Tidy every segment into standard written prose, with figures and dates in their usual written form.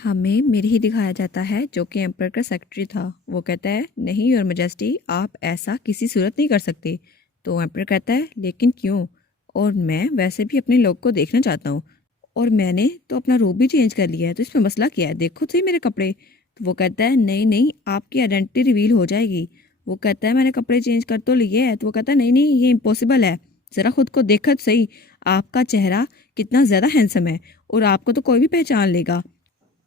हमें मिर ही दिखाया जाता है जो कि एम्पर का सेक्रेटरी था। वो कहता है नहीं योर मैजेस्टी, आप ऐसा किसी सूरत नहीं कर सकते। तो एम्पर कहता है लेकिन क्यों, और मैं वैसे भी अपने लोग को देखना चाहता हूँ, और मैंने तो अपना रूप भी चेंज कर लिया है, तो इसमें मसला क्या है, देखो तो सही मेरे कपड़े। तो वो कहता है नहीं नहीं, आपकी आइडेंटिटी रिवील हो जाएगी। वो कहता है मैंने कपड़े चेंज कर तो लिए है। तो वो कहता है नहीं नहीं, ये इम्पॉसिबल है, ज़रा खुद को देखा तो सही, आपका चेहरा कितना ज़्यादा हैंडसम है, और आपको तो कोई भी पहचान लेगा।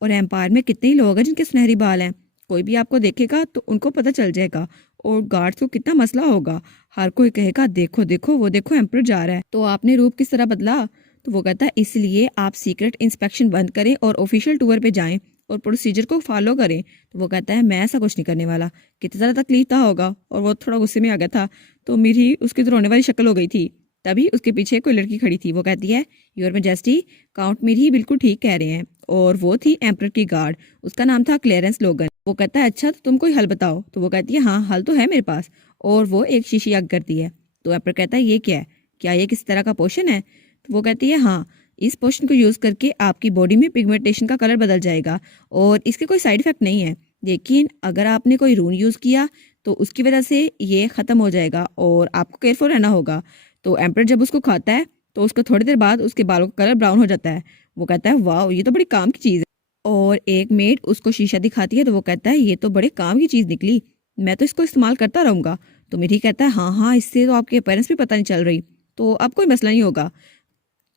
और एम्पायर में कितने ही लोग हैं जिनके सुनहरी बाल हैं, कोई भी आपको देखेगा तो उनको पता चल जाएगा, और गार्ड्स को कितना मसला होगा, हर कोई कहेगा देखो देखो वो देखो एम्पर जा रहा है, तो आपने रूप किस तरह बदला। तो वो कहता है इसलिए आप सीक्रेट इंस्पेक्शन बंद करें और ऑफिशियल टूर पे जाएं और प्रोसीजर को फॉलो करें। तो वो कहता है मैं ऐसा कुछ नहीं करने वाला, कितना ज़्यादा तकलीफ था होगा, और वो थोड़ा गुस्से में आ गया था, तो मेरी उसकी तो रोने वाली शक्ल हो गई थी। तभी उसके पीछे कोई लड़की खड़ी थी। वो कहती है योर मैजेस्टी, काउंट मेरी ही बिल्कुल ठीक कह रहे हैं, और वो थी एम्पर की गार्ड, उसका नाम था क्लेरेंस लोगन। वो कहता है अच्छा तो तुम कोई हल बताओ। तो वो कहती है हाँ हल तो है मेरे पास, और वो एक शीशी आग करती है। तो एम्पर कहता है ये क्या है, क्या ये किस तरह का पोशन है। तो वो कहती है हाँ, इस पोशन को यूज़ करके आपकी बॉडी में पिगमेंटेशन का कलर बदल जाएगा, और इसके कोई साइड इफेक्ट नहीं है, लेकिन अगर आपने कोई रून यूज़ किया तो उसकी वजह से ये ख़त्म हो जाएगा, और आपको केयरफुल रहना होगा। तो एम्पर जब उसको खाता है तो उसको थोड़ी देर बाद उसके बालों का कलर ब्राउन हो जाता है। वो कहता है वाह ये तो बड़ी काम की चीज़ है। और एक मेड उसको शीशा दिखाती है, तो वो कहता है ये तो बड़े काम की चीज़ निकली, मैं तो इसको इस्तेमाल करता रहूँगा। तो मेरी कहता है हाँ हाँ, इससे तो आपके पेरेंट्स भी पता नहीं चल रही, तो अब कोई मसला नहीं होगा।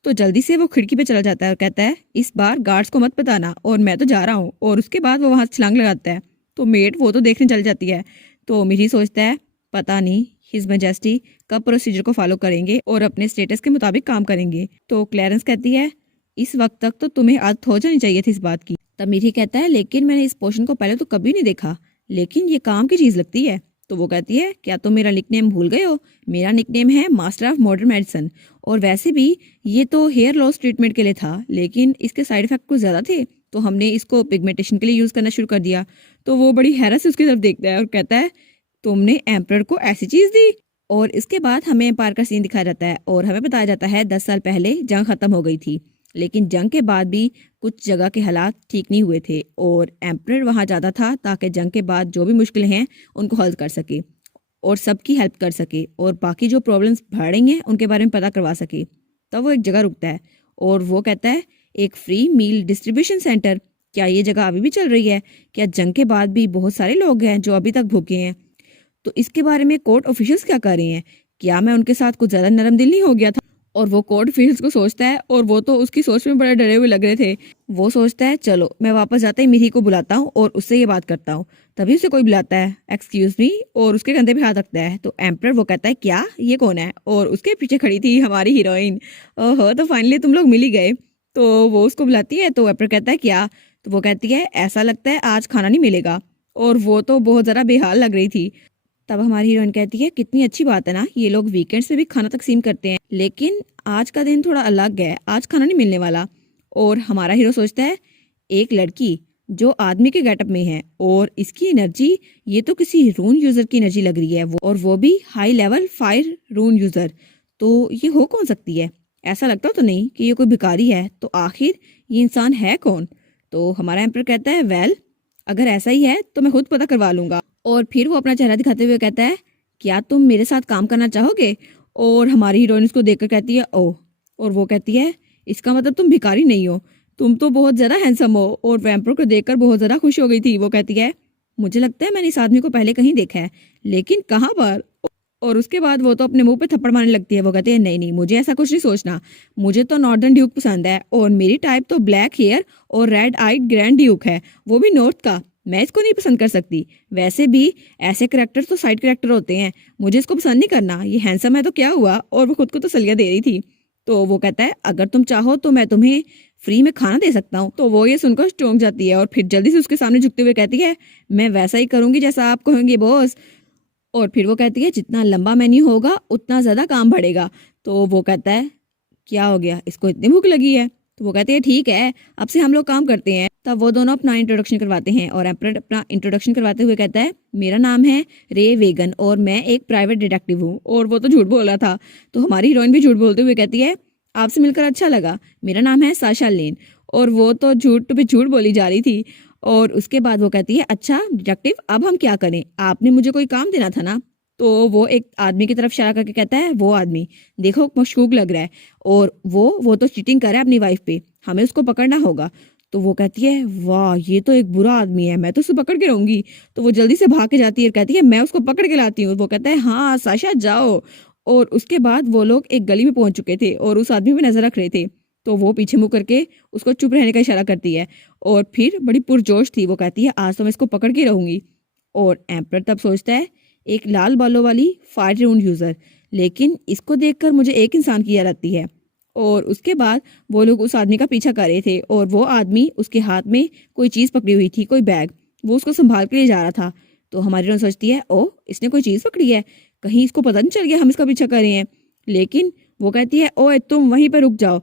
तो जल्दी से वो खिड़की पे चला जाता है और कहता है इस बार गार्ड्स को मत बताना, और मैं तो जा रहा हूँ। और उसके बाद वो वहाँ से छलांग लगाता है। तो मेड वो तो देखने चल जाती है। तो मेरी सोचता है पता नहीं हिज मैजेस्टी कब प्रोसीजर को फॉलो करेंगे और अपने स्टेटस के मुताबिक काम करेंगे। तो क्लैरेंस कहती है इस वक्त तक तो तुम्हें आदत हो जानी चाहिए थी इस बात की। तब मीठी कहता है लेकिन मैंने इस पोशन को पहले तो कभी नहीं देखा, लेकिन ये काम की चीज़ लगती है। तो वो कहती है क्या तुम मेरा निकनेम भूल गए हो, मेरा निकनेम है मास्टर ऑफ मॉडर्न मेडिसिन, और वैसे भी ये तो हेयर लॉस ट्रीटमेंट के लिए था, लेकिन इसके साइड इफेक्ट कुछ ज़्यादा थे, तो हमने इसको पिगमेंटेशन के लिए यूज़ करना शुरू कर दिया। तो वो बड़ी हैरत से उसकी तरफ देखता है और कहता है तुमने एम्परर को ऐसी चीज़ दी। और इसके बाद हमें एम्पायर का सीन दिखाया जाता है, और हमें बताया जाता है 10 साल पहले जंग खत्म हो गई थी, लेकिन जंग के बाद भी कुछ जगह के हालात ठीक नहीं हुए थे, और एम्परर वहाँ जाता था ताकि जंग के बाद जो भी मुश्किलें हैं उनको हल कर सके, और सबकी हेल्प कर सके, और बाकी जो प्रॉब्लम्स बढ़ रही हैं उनके बारे में पता करवा सके। तब वो एक जगह रुकता है और वो कहता है एक फ्री मील डिस्ट्रीब्यूशन सेंटर, क्या ये जगह अभी भी चल रही है, क्या जंग के बाद भी बहुत सारे लोग हैं जो अभी तक भूखे हैं, तो इसके बारे में कोर्ट ऑफिशियल्स क्या कर रहे हैं, क्या मैं उनके साथ कुछ ज़्यादा नरम दिल नहीं हो गया था। और वो कोर्ट ऑफिशियल्स को सोचता है, और वो तो उसकी सोच में बड़े डरे हुए लग रहे थे। वो सोचता है चलो मैं वापस जाते ही मिरी को बुलाता हूँ और उससे ये बात करता हूँ। तभी उसे कोई बुलाता है एक्सक्यूज मी, और उसके कंधे पे हाथ रखता है। तो एम्पर वो कहता है क्या ये कौन है, और उसके पीछे खड़ी थी हमारी हीरोइन। ओहो तो फाइनली तुम लोग मिल ही गए। तो वो उसको बुलाती है, तो एम्पर कहता है क्या। तो वो कहती है ऐसा लगता है आज खाना नहीं मिलेगा, और वो तो बहुत ज़रा बेहाल लग रही थी। तब हमारी हीरोइन कहती है कितनी अच्छी बात है ना, ये लोग वीकेंड्स पे भी खाना तकसीम करते हैं, लेकिन आज का दिन थोड़ा अलग है, आज खाना नहीं मिलने वाला। और हमारा हीरो सोचता है एक लड़की जो आदमी के गेटअप में है और इसकी एनर्जी, ये तो किसी रून यूजर की एनर्जी लग रही है, और वो भी हाई लेवल फायर रून यूजर, तो ये हो कौन सकती है। ऐसा लगता तो नहीं कि ये कोई भिखारी है, तो आखिर ये इंसान है कौन। तो हमारा एम्पर कहता है वेल अगर ऐसा ही है तो मैं खुद पता करवा लूंगा। और फिर वो अपना चेहरा दिखाते हुए कहता है क्या तुम मेरे साथ काम करना चाहोगे। और हमारी हीरोइन उसको देखकर कहती है ओह, और वो कहती है इसका मतलब तुम भिखारी नहीं हो, तुम तो बहुत ज़्यादा हैंडसम हो। और वैम्पर को देखकर बहुत ज़्यादा खुश हो गई थी। वो कहती है मुझे लगता है मैंने इस आदमी को पहले कहीं देखा है, लेकिन कहाँ पर। और उसके बाद वो तो अपने मुंह पे थप्पड़ मारने लगती है। वो कहती है नहीं नहीं, मुझे ऐसा कुछ नहीं सोचना, मुझे तो नॉर्दर्न ड्यूक पसंद है, और मेरी टाइप तो ब्लैक हेयर और रेड आइड ग्रैंड ड्यूक है, वो भी नॉर्थ का, मैं इसको नहीं पसंद कर सकती। वैसे भी ऐसे करेक्टर तो साइड करेक्टर होते हैं, मुझे इसको पसंद नहीं करना, ये हैंडसम है तो क्या हुआ। और वो खुद को तसल्लियाँ दे रही थी। तो वो कहता है अगर तुम चाहो तो मैं तुम्हें फ्री में खाना दे सकता हूँ। तो वो ये सुनकर चौंक जाती है, और फिर जल्दी से उसके सामने झुकते हुए कहती है मैं वैसा ही करूंगी जैसा आप कहोगे बॉस। और फिर वो कहती है जितना लंबा मेन्यू होगा उतना ज़्यादा काम बढ़ेगा। तो वो कहता है क्या हो गया, इसको इतनी भूख लगी है। तो वो कहते हैं ठीक है अब से हम लोग काम करते हैं। तब वो दोनों अपना इंट्रोडक्शन करवाते हैं, और एम्परर अपना इंट्रोडक्शन करवाते हुए कहता है मेरा नाम है रे वेगन और मैं एक प्राइवेट डिटेक्टिव हूँ। और वो तो झूठ बोल रहा था। तो हमारी हीरोइन भी झूठ बोलते हुए कहती है आपसे मिलकर अच्छा लगा। मेरा नाम है साशा लेन। और वो तो झूठ पे झूठ बोली जा रही थी। और उसके बाद वो कहती है, अच्छा डिटेक्टिव, अब हम क्या करें? आपने मुझे कोई काम देना था ना। तो वो एक आदमी की तरफ इशारा करके कहता है, वो आदमी देखो मशकूक लग रहा है, और वो तो चीटिंग कर रहा है अपनी वाइफ पे, हमें उसको पकड़ना होगा। तो वो कहती है, वाह ये तो एक बुरा आदमी है, मैं तो उसे पकड़ के रहूंगी। तो वो जल्दी से भाग के जाती है और कहती है, मैं उसको पकड़ के लाती हूँ। वो कहता है, हाँ साशा जाओ। और उसके बाद वो लोग एक गली में पहुंच चुके थे और उस आदमी पे नजर रख रहे थे। तो वो पीछे मुंह करके उसको चुप रहने का इशारा करती है। और फिर बड़ी पुरजोश थी, वो कहती है, आज तो मैं इसको पकड़ के रहूंगी। और एम्पर तब सोचता है, एक लाल बालों वाली फायर रून यूजर, लेकिन इसको देखकर मुझे एक इंसान की याद आती है। और उसके बाद वो लोग उस आदमी का पीछा कर रहे थे और वो आदमी, उसके हाथ में कोई चीज पकड़ी हुई थी, कोई बैग, वो उसको संभाल के ले जा रहा था। तो हमारी रोन सोचती है, ओ इसने कोई चीज पकड़ी है, कहीं इसको पता नहीं चल गया हम इसका पीछा कर रहे हैं। लेकिन वो कहती है, ओए तुम वहीं पर रुक जाओ।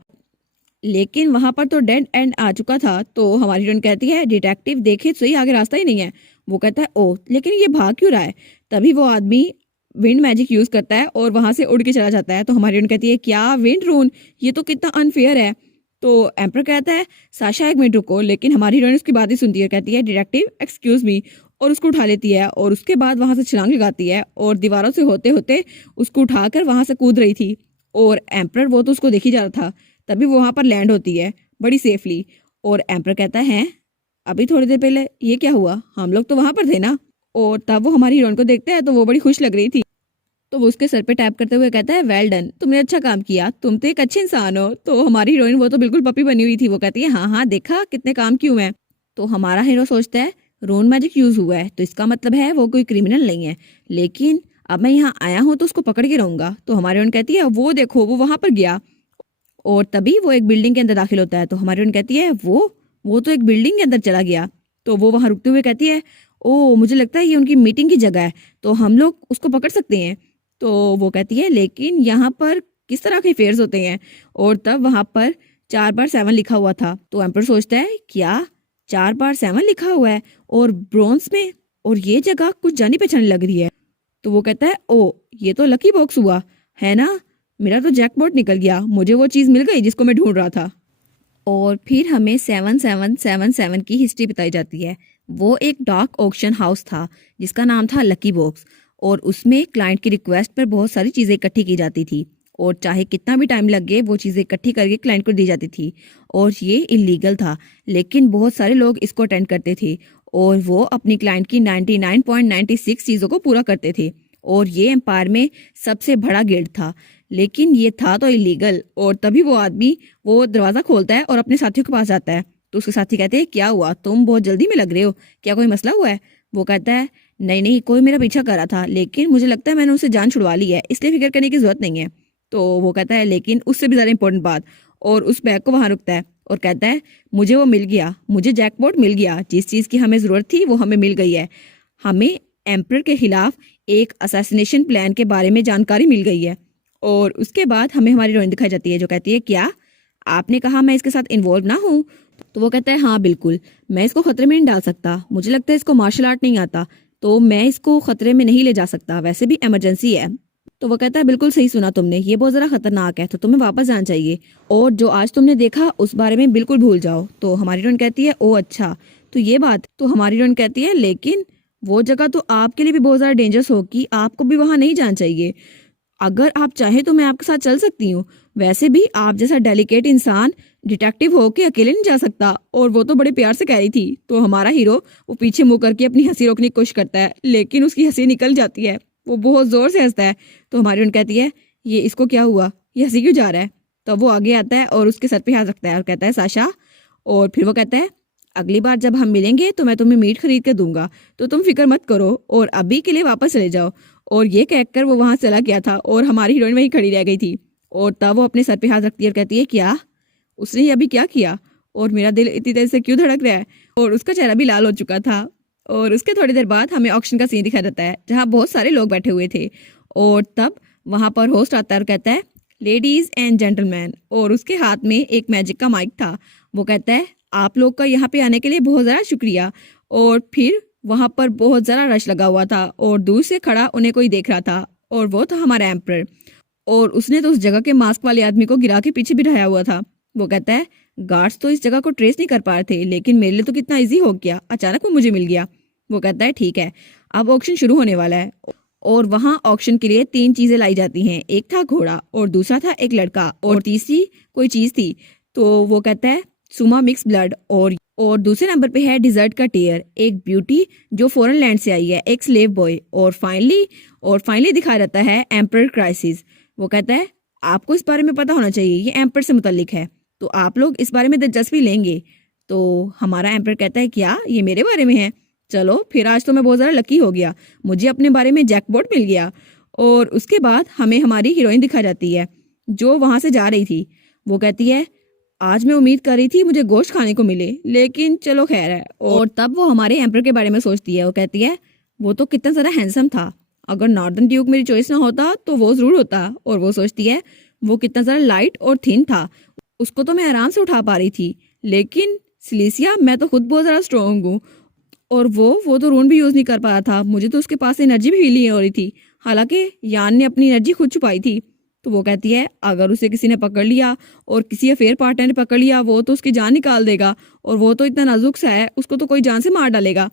लेकिन वहां पर तो डेड एंड आ चुका था। तो हमारी हीरोइन कहती है, डिटेक्टिव देखे सही, आगे रास्ता ही नहीं है। वो कहता है, ओ लेकिन ये भाग क्यों रहा है? तभी वो आदमी विंड मैजिक यूज करता है और वहां से उड़ के चला जाता है। तो हमारी हीरोइन कहती है, क्या विंड रून, ये तो कितना अनफेयर है। तो एम्पर कहता है, साशा एक मिनट रुको। लेकिन हमारी हीरोइन उसकी बात ही सुनती है, कहती है, डिटेक्टिव एक्सक्यूज मी, और उसको उठा लेती है। और उसके बाद वहां से छलांग लगाती है और दीवारों से होते होते उसको उठाकर वहां से कूद रही थी। और एम्पर वो तो उसको देख ही जा रहा था। तभी वो वहां पर लैंड होती है बड़ी सेफली। और एम्पर कहता है, अभी थोड़ी देर पहले ये क्या हुआ, हम लोग तो वहां पर थे ना। और तब वो हमारी हीरोइन को देखता है तो वो बड़ी खुश लग रही थी। तो वो उसके सर पे टैप करते हुए कहता है, वेल डन, तुमने अच्छा काम किया, तुम तो एक अच्छे इंसान हो। तो हमारी हीरोइन, वो तो बिल्कुल पपी बनी हुई थी, वो कहती है, हाँ हाँ देखा कितने काम की हूं मैं। तो हमारा हीरो सोचता है, रोन मैजिक यूज हुआ है तो इसका मतलब है वो कोई क्रिमिनल नहीं है, लेकिन अब मैं यहाँ आया हूँ तो उसको पकड़ के रहूंगा। तो हमारी हीरोइन कहती है, वो देखो वो वहां पर गया। और तभी वो एक बिल्डिंग के अंदर दाखिल होता है। तो हमारी हीरोइन कहती है, वो तो एक बिल्डिंग के अंदर चला गया। तो वो वहां रुकते हुए कहती है, ओ मुझे लगता है ये उनकी मीटिंग की जगह है, तो हम लोग उसको पकड़ सकते हैं। तो वो कहती है, लेकिन यहाँ पर किस तरह के फेयर्स होते हैं? और तब वहां पर 4 बार 7 लिखा हुआ था। तो एम्पर सोचता है, क्या 4 बार 7 लिखा हुआ है और ब्रॉन्ज में, और ये जगह कुछ जानी पहचानी लग रही है। तो वो कहता है, ओ ये तो लकी बॉक्स हुआ है ना, मेरा तो जैकपॉट निकल गया, मुझे वो चीज मिल गई जिसको मैं ढूंढ रहा था। और फिर हमें 7777 की हिस्ट्री बताई जाती है। वो एक डार्क ऑक्शन हाउस था जिसका नाम था लकी बॉक्स। और उसमें क्लाइंट की रिक्वेस्ट पर बहुत सारी चीज़ें इकट्ठी की जाती थी, और चाहे कितना भी टाइम लग गए वो चीज़ें इकट्ठी करके क्लाइंट को दी जाती थी। और ये इलीगल था, लेकिन बहुत सारे लोग इसको अटेंड करते थे और वो अपनी क्लाइंट की 99.96 चीज़ों को पूरा करते थे। और ये एम्पायर में सबसे बड़ा गिल्ड था, लेकिन ये था तो इलीगल। और तभी वो आदमी वो दरवाजा खोलता है और अपने साथियों के पास जाता है। तो उसके साथी कहते हैं, क्या हुआ, तुम बहुत जल्दी में लग रहे हो, क्या कोई मसला हुआ है? वो कहता है, नहीं नहीं, कोई मेरा पीछा कर रहा था, लेकिन मुझे लगता है मैंने उसे जान छुड़वा ली है, इसलिए फिक्र करने की जरूरत नहीं है। तो वो कहता है, लेकिन उससे भी ज्यादा इंपॉर्टेंट बात, और उस बैग को वहां रुकता है और कहता है, मुझे वो मिल गया, मुझे जैकपॉट मिल गया, जिस चीज की हमें जरूरत थी वो हमें मिल गई है। हमें एम्पर के खिलाफ एक असैसिनेशन प्लान के बारे में जानकारी मिल गई है। और उसके बाद हमें हमारी हीरोइन दिखाई जाती है जो कहती है, क्या आपने कहा मैं इसके साथ इन्वॉल्व ना हूँ? तो वो कहता है, हाँ बिल्कुल, मैं इसको खतरे में नहीं डाल सकता, मुझे लगता है इसको मार्शल आर्ट नहीं आता, तो मैं इसको खतरे में नहीं ले जा सकता, वैसे भी इमरजेंसी है। तो वो कहता है, बिल्कुल सही सुना तुमने, ये बहुत जरा खतरनाक है, तो तुम्हें वापस जाना चाहिए, और जो आज तुमने देखा उस बारे में बिल्कुल भूल जाओ। तो हमारी हीरोइन कहती है, ओ अच्छा, तो ये बात। तो हमारी हीरोइन कहती है, लेकिन वो जगह तो आपके लिए भी बहुत ज्यादा डेंजरस होगी, आपको भी वहां नहीं जाना चाहिए, अगर आप चाहें तो मैं आपके साथ चल सकती हूँ, वैसे भी आप जैसा डेलिकेट इंसान डिटेक्टिव हो के अकेले नहीं जा सकता। और वो तो बड़े प्यार से कह रही थी। तो हमारा हीरो वो पीछे मुंह करके अपनी हंसी रोकने की कोशिश करता है, लेकिन उसकी हंसी निकल जाती है, वो बहुत जोर से हंसता है। तो हमारी उन कहती है, ये इसको क्या हुआ, ये हंसी क्यों जा रहा है? तब वो आगे आता है और उसके सर पे हाथ रखता है और कहता है, साशा। और फिर वो कहता है, अगली बार जब हम मिलेंगे तो मैं तुम्हें मीट खरीद के दूंगा, तो तुम फिक्र मत करो, और अभी के लिए वापस चले जाओ। और ये कहकर वो वहां चला गया था और हमारी हीरोइन वहीं खड़ी रह गई थी। और तब वो अपने सर पे हाथ रखती है और कहती है, क्या उसने ये अभी क्या किया, और मेरा दिल इतनी तेज से क्यों धड़क रहा है? और उसका चेहरा भी लाल हो चुका था। और उसके थोड़ी देर बाद हमें ऑक्शन का सीन दिखाया जाता है जहाँ बहुत सारे लोग बैठे हुए थे। और तब वहां पर होस्ट आता है और कहता है, लेडीज एंड जेंटलमैन, और उसके हाथ में एक मैजिक का माइक था। वो कहता है, आप लोग का यहाँ पे आने के लिए बहुत ज़्यादा शुक्रिया। और फिर वहां पर बहुत ज़्यादा रश लगा हुआ था और दूर से खड़ा उन्हें कोई देख रहा था, और वो था हमारा एम्पर। और उसने तो उस जगह के मास्क वाले आदमी को गिरा के पीछे बिठाया हुआ था। वो कहता है गार्ड्स तो इस जगह को ट्रेस नहीं कर पा रहे थे, लेकिन मेरे लिए तो कितना इजी हो गया, अचानक वो मुझे मिल गया। वो कहता है ठीक है, अब ऑक्शन शुरू होने वाला है। और वहाँ ऑक्शन के लिए 3 चीजें लाई जाती हैं, एक था घोड़ा और दूसरा था एक लड़का और तीसरी कोई चीज थी। तो वो कहता है सुमा मिक्स ब्लड। और दूसरे नंबर पे है डिजर्ट का टीयर, एक ब्यूटी जो फॉरेन लैंड से आई है, एक स्लेव बॉय, और फाइनली दिखाया जाता है एम्पर क्राइसिस। वो कहता है आपको इस बारे में पता होना चाहिए, ये एम्पर से मुतल्लिक है, तो आप लोग इस बारे में दिलचस्पी लेंगे। तो हमारा एम्पर कहता है क्या ये मेरे बारे में है? चलो फिर आज तो मैं बहुत ज़्यादा लकी हो गया, मुझे अपने बारे में जैकपॉट मिल गया। और उसके बाद हमें हमारी हीरोइन दिखा जाती है जो वहाँ से जा रही थी। वो कहती है आज मैं उम्मीद कर रही थी मुझे गोश्त खाने को मिले, लेकिन चलो खैर है। और तब वो हमारे एम्पर के बारे में सोचती है। वो कहती है वो तो कितना ज़्यादा हैंडसम था, अगर नॉर्दर्न ड्यूक मेरी चॉइस ना होता तो वो ज़रूर होता। और वो सोचती है वो कितना ज़्यादा लाइट और थिन था, उसको तो मैं आराम से उठा पा रही थी, लेकिन सिलिसिया मैं तो खुद बहुत ज़्यादा स्ट्रॉन्ग हूँ। और वो तो रून भी यूज़ नहीं कर पा रहा था, मुझे तो उसके पास एनर्जी भी फील नहीं हो रही थी, हालांकि यान ने अपनी एनर्जी खुद छुपाई थी। तो वो कहती है अगर उसे किसी ने पकड़ लिया और किसी अफेयर पार्टनर ने पकड़ लिया, वो तो उसकी जान निकाल देगा, और वो तो इतना नाजुक सा है, उसको तो कोई जान से मार डालेगा।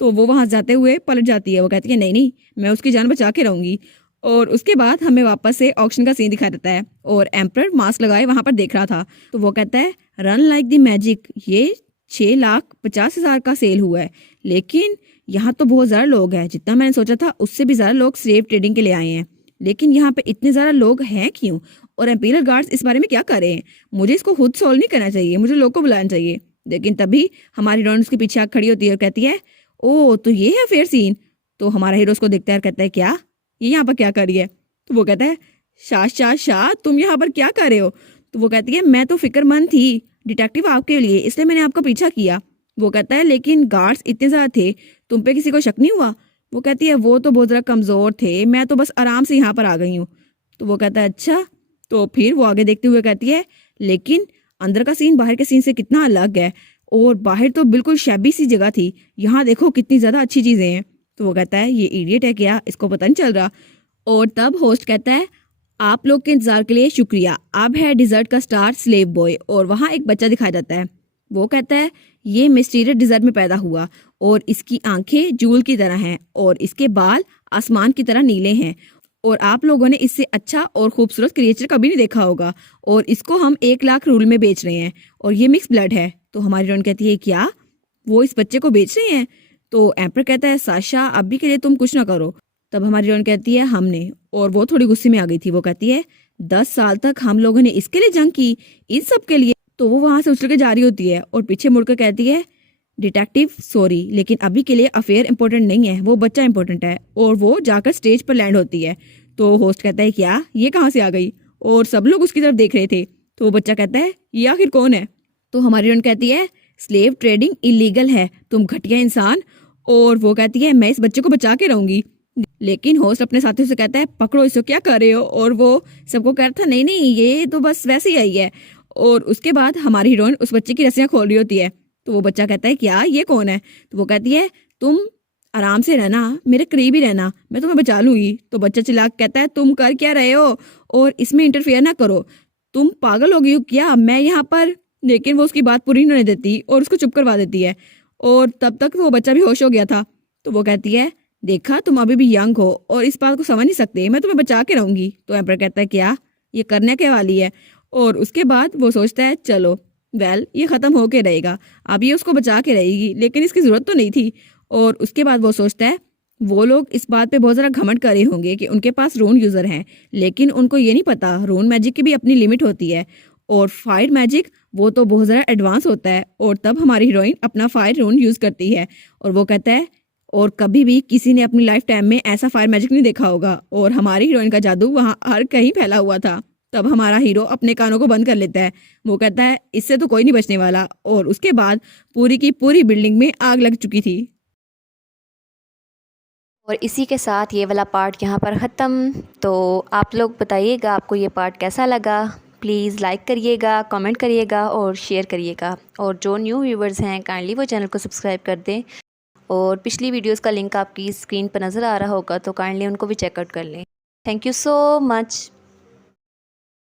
तो वो वहां जाते हुए पलट जाती है। वो कहती है नहीं, मैं उसकी जान बचा के रहूंगी। और उसके बाद हमें वापस से ऑक्शन का सीन दिखा देता है और एम्पर मास्क लगाए वहां पर देख रहा था। तो वो कहता है रन लाइक द मैजिक, ये 6,50,000 का सेल हुआ है, लेकिन यहाँ तो बहुत ज़्यादा लोग हैं, जितना मैंने सोचा था उससे भी ज़्यादा लोग स्लेव ट्रेडिंग के लिए आए हैं, लेकिन यहाँ पे इतने ज़्यादा लोग हैं क्यों, और एम्पीरियल गार्ड्स इस बारे में क्या कर रहे हैं? मुझे इसको खुद सॉल्व नहीं करना चाहिए, मुझे लोग को बुलाना चाहिए। लेकिन तभी हमारी हीरोइन उसके पीछे आग खड़ी होती है और कहती है ओ तो ये है फेयर सीन। तो हमारा हीरो उसको देखता है और कहता है क्या ये यहाँ पर क्या कर रही है? तो वो कहता है शाह तुम यहाँ पर क्या कर रहे हो? तो वो कहती है मैं तो फिक्रमंद थी डिटेक्टिव आपके लिए, इसलिए मैंने आपका पीछा किया। वो कहता है लेकिन गार्ड्स इतने ज़्यादा थे, तुम पे किसी को शक नहीं हुआ? वो कहती है वो तो बहुत ज़्यादा कमज़ोर थे, मैं तो बस आराम से यहाँ पर आ गई हूँ। तो वो कहता है अच्छा। तो फिर वो आगे देखते हुए कहती है लेकिन अंदर का सीन बाहर के सीन से कितना अलग है, और बाहर तो बिल्कुल शैबी सी जगह थी, यहाँ देखो कितनी ज़्यादा अच्छी चीज़ें हैं। तो वो कहता है ये इडियट है क्या, इसको पता नहीं चल रहा। और तब होस्ट कहता है आप लोग के इंतजार के लिए शुक्रिया, अब है डिजर्ट का स्टार स्लेव बॉय। और वहाँ एक बच्चा दिखाया जाता है। वो कहता है ये मिस्टीरियस डिजर्ट में पैदा हुआ और इसकी आंखें जूल की तरह हैं और इसके बाल आसमान की तरह नीले हैं, और आप लोगों ने इससे अच्छा और खूबसूरत क्रिएचर कभी नहीं देखा होगा, और इसको हम 1,00,000 रूल में बेच रहे हैं, और ये मिक्स ब्लड है। तो हमारी हीरोइन कहती है क्या वो इस बच्चे को बेच रहे हैं? तो एम्पर कहता है साशा अभी के लिए तुम कुछ ना करो। तब हमारी हीरोइन कहती है हमने, और वो थोड़ी गुस्से में आ गई थी। वो कहती है 10 साल तक हम लोगों ने इसके लिए जंग की, इन सब के लिए। तो वो वहां से उछल के जा रही होती है और पीछे मुड़कर कहती है डिटेक्टिव सॉरी, लेकिन अभी के लिए अफेयर इंपॉर्टेंट नहीं है, वो बच्चा इंपॉर्टेंट है। और वो जाकर स्टेज पर लैंड होती है। तो होस्ट कहता है क्या ये कहाँ से आ गई, और सब लोग उसकी तरफ देख रहे थे। तो वो बच्चा कहता है ये आखिर कौन है? तो हमारी हीरोइन कहती है स्लेव ट्रेडिंग इलीगल है, तुम घटिया इंसान। और वो कहती है मैं इस बच्चे को बचा के रहूंगी। लेकिन होस्ट अपने साथियों से कहता है पकड़ो इसको, क्या कर रहे हो? और वो सबको कहता था नहीं ये तो बस वैसे ही आई है। और उसके बाद हमारी हीरोइन उस बच्चे की रस्सियां खोल रही होती है। तो वो बच्चा कहता है क्या ये कौन है? तो वो कहती है तुम आराम से रहना, मेरे करीब ही रहना, मैं तुम्हें बचा लूंगी। तो बच्चा चिल्ला कहता है तुम कर क्या रहे हो, और इसमें इंटरफेयर ना करो, तुम पागल हो गई हो क्या, मैं यहाँ पर। लेकिन वो उसकी बात पूरी नहीं होने देती और उसको चुप करवा देती है। और तब तक वो बच्चा भी होश हो गया था। तो वो कहती है देखा तुम अभी भी यंग हो और इस बात को समझ नहीं सकते, मैं तुम्हें बचा के रहूंगी। तो एम्पर कहता है क्या ये करने के वाली है? और उसके बाद वो सोचता है चलो ये खत्म होके रहेगा, अब ये उसको बचा के रहेगी, लेकिन इसकी जरूरत तो नहीं थी। और उसके बाद वो सोचता है वो लोग इस बात पे बहुत ज़्यादा घमंड कर रहे होंगे कि उनके पास रून यूज़र हैं, लेकिन उनको ये नहीं पता रून मैजिक की भी अपनी लिमिट होती है, और फायर मैजिक वो तो बहुत ज़्यादा एडवांस होता है। और तब हमारी हीरोइन अपना फायर रून यूज़ करती है। और वो कहता है और कभी भी किसी ने अपनी लाइफ टाइम में ऐसा फायर मैजिक नहीं देखा होगा, और हमारी हीरोइन का जादू वहाँ हर कहीं फैला हुआ था। तब हमारा हीरो अपने कानों को बंद कर लेता है। वो कहता है इससे तो कोई नहीं बचने वाला। और उसके बाद पूरी की पूरी बिल्डिंग में आग लग चुकी थी। और इसी के साथ ये वाला पार्ट यहाँ पर ख़त्म। तो आप लोग बताइएगा आपको ये पार्ट कैसा लगा। प्लीज़ लाइक करिएगा, कमेंट करिएगा और शेयर करिएगा। और जो न्यू व्यूवर्स हैं काइंडली वो चैनल को सब्सक्राइब कर दें। और पिछली वीडियोस का लिंक आपकी स्क्रीन पर नज़र आ रहा होगा, तो काइंडली उनको भी चेकआउट कर लें। Thank you so much.